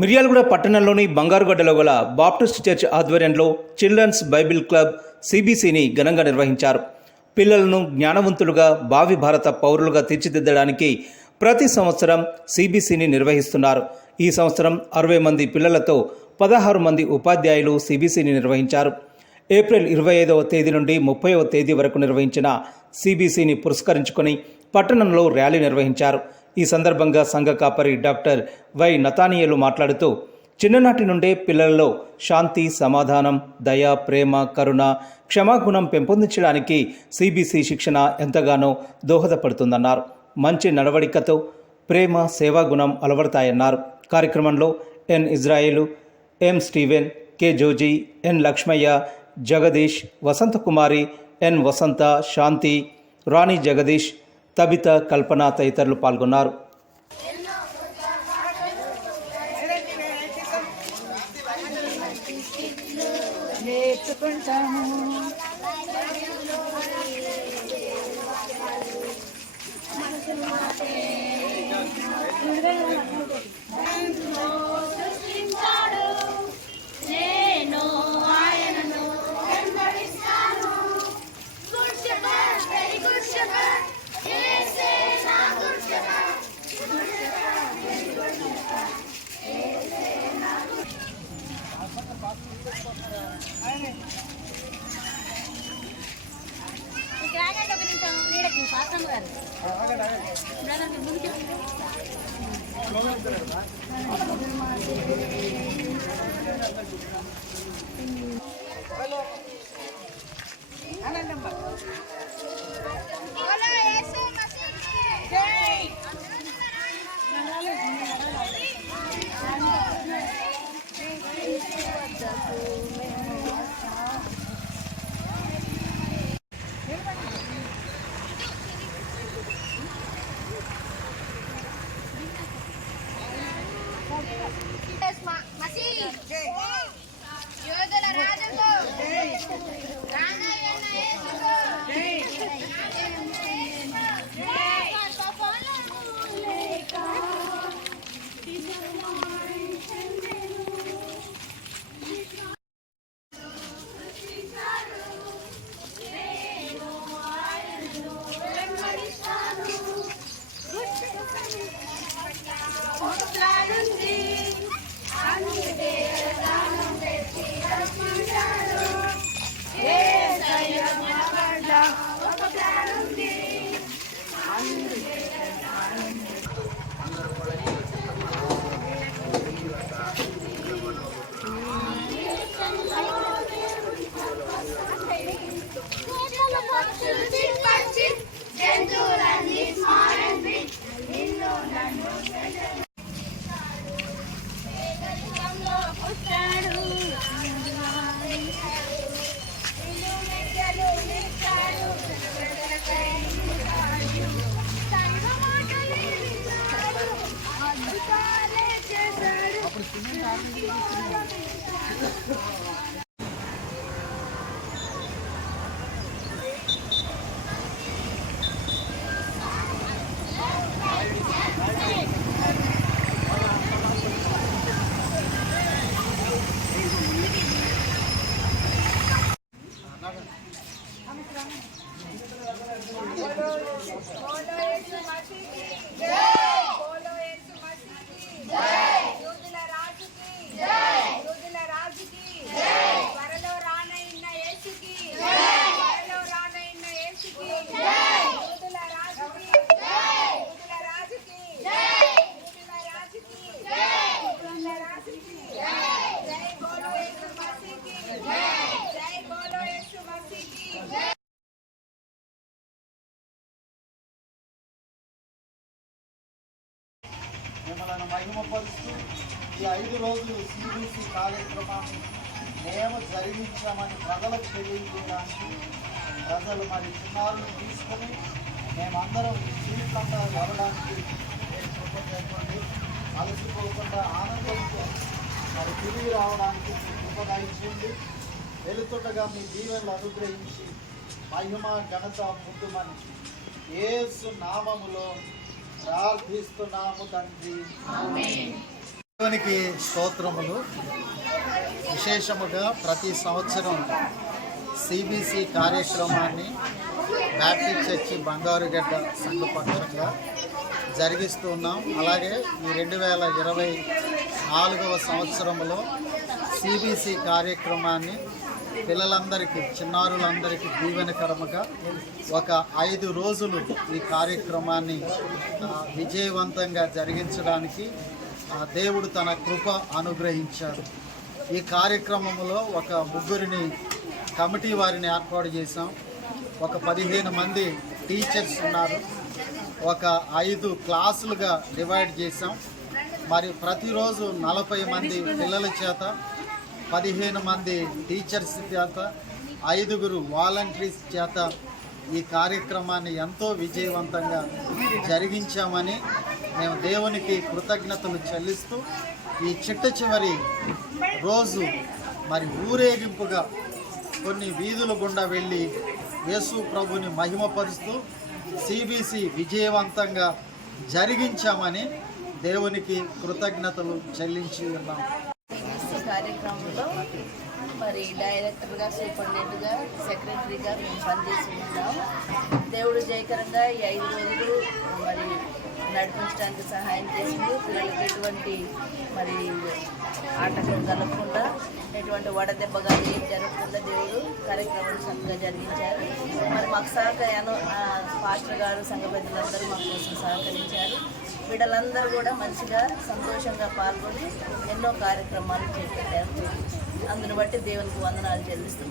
మిర్యాలగూడ పట్టణంలోని బంగారుగడ్డలో గల Baptist church ఆధ్వర్యంలో చిల్డ్రన్స్ బైబిల్ క్లబ్ సిబిసిని ఘనంగా నిర్వహించారు. పిల్లలను జ్ఞానవంతులుగా భావి భారత పౌరులుగా తీర్చిదిద్దడానికి ప్రతి సంవత్సరం సిబిసిని నిర్వహిస్తున్నారు. ఈ సంవత్సరం 60 మంది పిల్లలతో 16 మంది ఉపాధ్యాయులు సిబిసిని నిర్వహించారు. ఏప్రిల్ 25వ తేదీ నుండి 30వ తేదీ వరకు నిర్వహించిన సిబిసిని పురస్కరించుకొని పట్టణంలో ర్యాలీ నిర్వహించారు. ఈ సందర్భంగా సంఘ కాపరి డాక్టర్ వై నతానియేలు మాట్లాడుతూ, చిన్ననాటి నుండే పిల్లలలో శాంతి, సమాధానం, దయ, ప్రేమ, కరుణ, క్షమాగుణం పెంపొందించడానికి సిబిసి శిక్షణ ఎంతగానో దోహదపడుతుందన్నారు. మంచి నడవడికతో ప్రేమ, సేవాగుణం అలవడతాయన్నారు. కార్యక్రమంలో ఎన్ ఇజ్రాయేలు, ఎం స్టీవెన్, కె జోజీ, ఎన్ లక్ష్మయ్య, జగదీష్, వసంతకుమారి, ఎన్ వసంత, శాంతి, రాణి జగదీష్, తబిత, కల్పన తదితరులు పాల్గొన్నారు. మిమ్మల్ని మహిమపరుస్తూ ఈ 5 రోజులు సిబిసి కార్యక్రమాన్ని మేము జరిగించామని ప్రజలకు తెలియజేయడానికి ప్రజలు మరి చిన్నారులను తీసుకొని మేమందరం జీవితంగా వెళ్ళడానికి చెప్పండి. అలసిపోకుండా ఆనందంతో మరి తిరిగి రావడానికి కృపదయించండి. వెళుతుండగా మీ దీవెనలు అనుగ్రహించి మహిమ ఘనత పొందుమని యేసు నామములో ప్రార్థిస్తున్నాము తండ్రి. ఆమేన్. దేవునికి స్తోత్రములు. విశేషముగా ప్రతి సంవత్సరం సిబిసి కార్యక్రమాన్ని బ్యాప్టిస్ట్ చర్చి బంగారుగడ్డ సంఘపక్షంగా జరిగిస్తూ ఉన్నాం. అలాగే ఈ 2024వ సంవత్సరంలో సిబిసి కార్యక్రమాన్ని పిల్లలందరికీ, చిన్నారులందరికీ దీవెనకరముగా ఒక 5 రోజులు ఈ కార్యక్రమాన్ని విజయవంతంగా జరిగించడానికి దేవుడు తన కృప అనుగ్రహించాడు. ఈ కార్యక్రమంలో ఒక 3 కమిటీ వారిని ఏర్పాటు చేశాం. ఒక 15 మంది టీచర్స్ ఉన్నారు. ఒక 5 క్లాసులుగా డివైడ్ చేశాం. మరి ప్రతిరోజు 40 మంది పిల్లల చేత, 15 మంది టీచర్స్ చేత, 5 వాలంటీర్స్ చేత ఈ కార్యక్రమాన్ని ఎంతో విజయవంతంగా జరిగించామని మేము దేవునికి కృతజ్ఞతలు చెల్లిస్తూ ఈ చివరి రోజు మరి ఊరేగింపుగా కొన్ని వీధుల గుండా వెళ్ళి యేసు ప్రభుని మహిమపరుస్తూ సిబిసి విజయవంతంగా జరిగించామని దేవునికి కృతజ్ఞతలు చెల్లించి ఉన్నాం. కార్యక్రమంలో మరి డైరెక్టర్గా, సూపరింటెండెంట్గా, సెక్రటరీగా మేము పనిచేస్తున్నాం. దేవుడు జయకరంగా ఈ 5 రోజులు మరి నడిపించడానికి సహాయం చేసింది. పిల్లలకి ఎటువంటి మరి ఆటంకం కలగకుండా, ఎటువంటి వడదెబ్బ కానీ ఏం జరగకుండా దేవుడు కార్యక్రమాలు చక్కగా జరిగించారు. మరి మాకు పాస్టర్ గారు, సంఘ పెద్దలందరూ మాకు కోసం సహకరించారు. బిడ్డలందరూ కూడా మంచిగా సంతోషంగా పాల్గొని ఎన్నో కార్యక్రమాలు చేపట్టారు. అందును బట్టి దేవునికి వందనాలు చెల్లిస్తూ